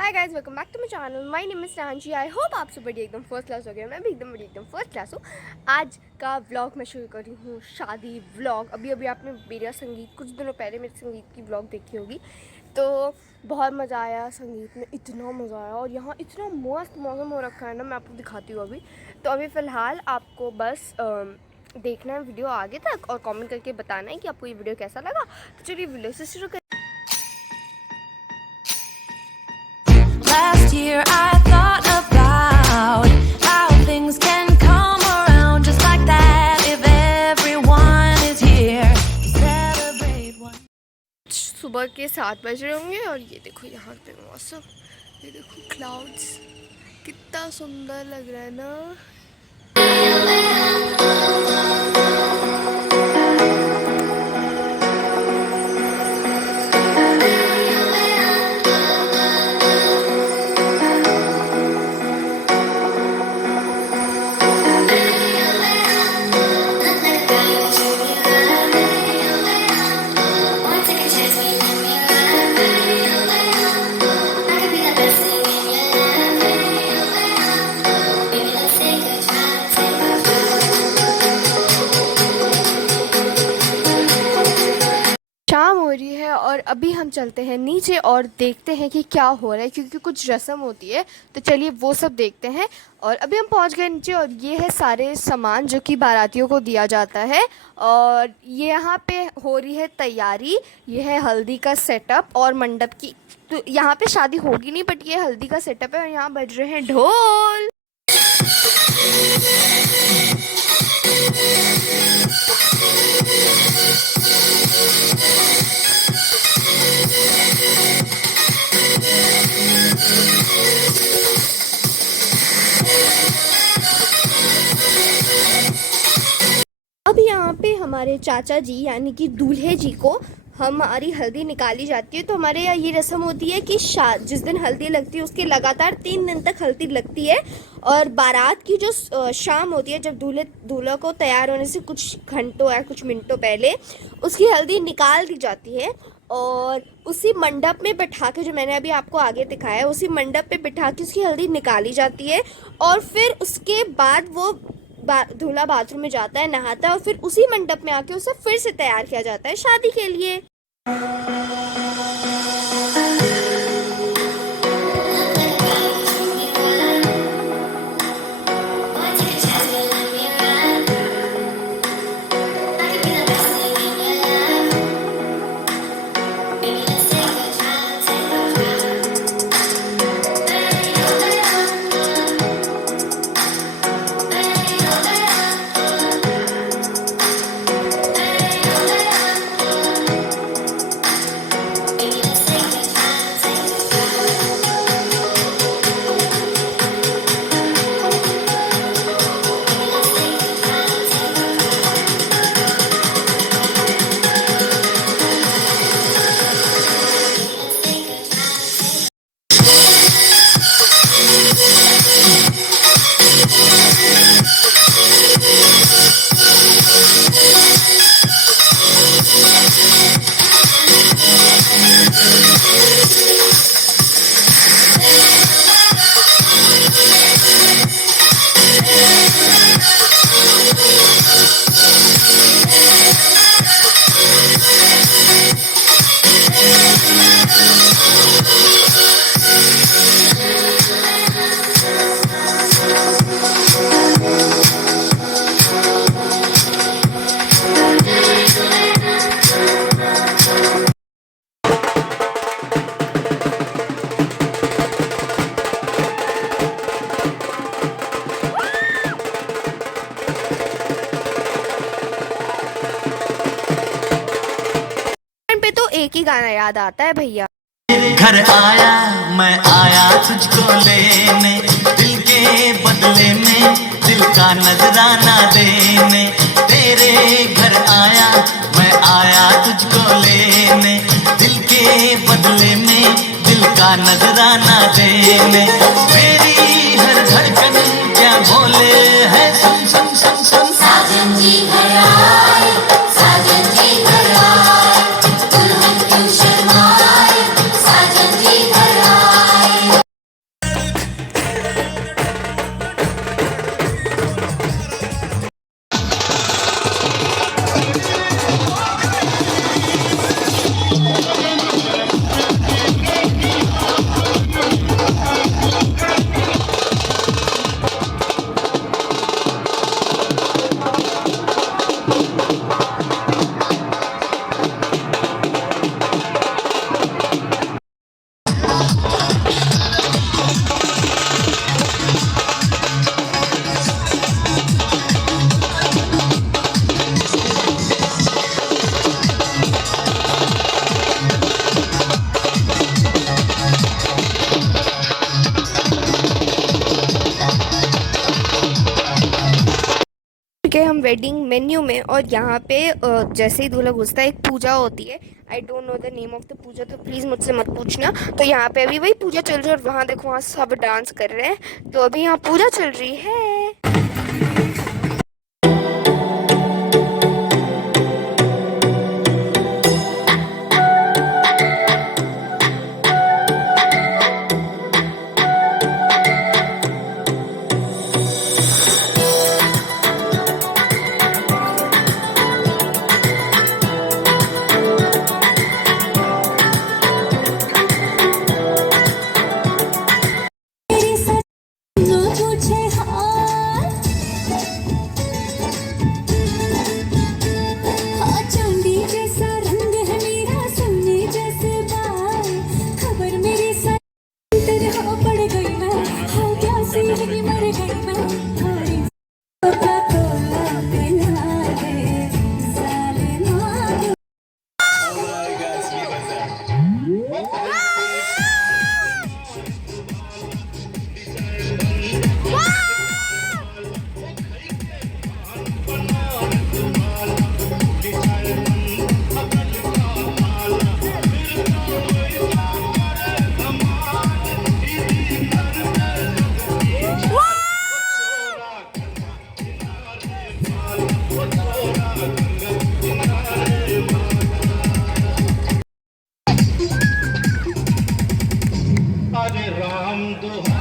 Hi guys, welcome back to my channel. My name is Ranchi. I hope आप सब बढ़िया एकदम फर्स्ट क्लास हो गया। मैं भी एकदम फर्स्ट क्लास हूँ। आज का व्लॉग मैं शुरू कर रही हूँ, शादी व्लॉग। अभी आपने मेरा संगीत कुछ दिनों पहले मेरे संगीत की व्लॉग देखी होगी, तो बहुत मज़ा आया संगीत में, इतना मज़ा आया। और यहाँ इतना मस्त मौसम हो रखा है ना, मैं आपको दिखाती हूँ अभी। तो अभी फ़िलहाल आपको बस देखना है वीडियो आगे तक और कमेंट करके बताना है कि आपको ये वीडियो कैसा लगा। तो चलिए वीडियो से शुरू कर। Last year I thought about how things can come around just like that if everyone is here to celebrate one. सुबह के 7 बज रहे होंगे और ये देखो यहाँ पे मौसम, ये देखो क्लाउड्स, कितना सुंदर लग रहा है ना। शाम हो रही है और अभी हम चलते हैं नीचे और देखते हैं कि क्या हो रहा है, क्योंकि कुछ रस्म होती है। तो चलिए वो सब देखते हैं। और अभी हम पहुंच गए नीचे और ये है सारे सामान जो कि बारातियों को दिया जाता है। और ये यहाँ पे हो रही है तैयारी। ये है हल्दी का सेटअप और मंडप की। तो यहाँ पे शादी होगी नहीं, बट ये हल्दी का सेटअप है और यहाँ बज रहे हैं ढोल। अब यहाँ पे हमारे चाचा जी यानी कि दूल्हे जी को हमारी हल्दी निकाली जाती है। तो हमारे यहाँ ये रस्म होती है कि जिस दिन हल्दी लगती है उसके लगातार 3 दिन तक हल्दी लगती है। और बारात की जो शाम होती है, जब दूल्हा को तैयार होने से कुछ घंटों या कुछ मिनटों पहले उसकी हल्दी निकाल दी जाती है। और उसी मंडप में बैठा के, जो मैंने अभी आपको आगे दिखाया है, उसी मंडप पे बैठा के उसकी हल्दी निकाली जाती है। और फिर उसके बाद वो दूल्हा बाथरूम में जाता है, नहाता है और फिर उसी मंडप में आके उसे फिर से तैयार किया जाता है शादी के लिए। पे तो एक ही गाना याद आता है भैया। घर आया मैं आया तुझको लेने, दिल के बदले में दिल का नजराना देने। तेरे घर आया मैं आया तुझको लेने, दिल के बदले में दिल का नजराना देने। मेरी हर धड़कन क्या बोले है, सुन सुन सुन सुन। साजन जी घर आए, साजन जी घर आए, दुल्हन क्यों शर्माए, साजन जी घर आए। हम वेडिंग मेन्यू में, और यहाँ पे जैसे ही दूल्हा घुसता है एक पूजा होती है। I don't know the name of the puja, तो प्लीज़ मुझसे मत पूछना। तो यहाँ पे अभी वही पूजा चल रही है और वहाँ देखो वहाँ सब डांस कर रहे हैं। तो अभी यहाँ पूजा चल रही है। मेरे साथ जो पूछे हाल, हाँ चांदी जैसा रंग है मेरा, सोने जैसे बाल, खबर मेरे साथ तरह पड़ गई मैं, हाँ प्यासी ही मर गई मैं, हाय कोका-कोला पिला दे जालिमा। अरे राम दुहा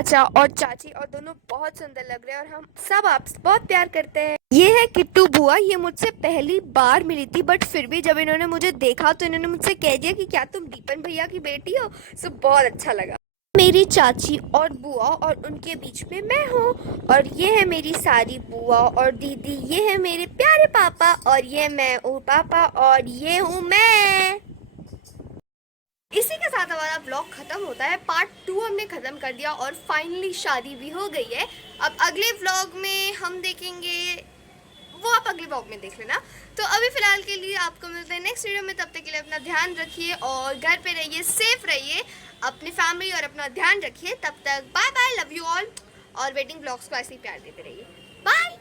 चाचा और चाची और दोनों बहुत सुंदर लग रहे हैं और हम सब आपसे बहुत प्यार करते हैं। ये है किट्टू बुआ, ये मुझसे पहली बार मिली थी बट फिर भी जब इन्होंने मुझे देखा तो इन्होंने मुझसे कह दिया कि क्या तुम दीपन भैया की बेटी हो। सो बहुत अच्छा लगा। मेरी चाची और बुआ और उनके बीच में मैं हूँ और ये है मेरी सारी बुआ और दीदी, ये है मेरे प्यारे पापा और ये मैं हूँ पापा और ये हूँ मैं। इसी के साथ हमारा ब्लॉग खत्म होता है। पार्ट 2 हमने खत्म कर दिया और फाइनली शादी भी हो गई है। अब अगले व्लॉग में हम देखेंगे, वो आप अगले व्लॉग में देख लेना। तो अभी फिलहाल के लिए आपको मिलते हैं नेक्स्ट वीडियो में। तब तक के लिए अपना ध्यान रखिए और घर पे रहिए, सेफ रहिए, अपनी फैमिली और अपना ध्यान रखिए। तब तक bye bye, love you all और वेटिंग ब्लॉग्स को ऐसे ही प्यार देते रहिए। बाय।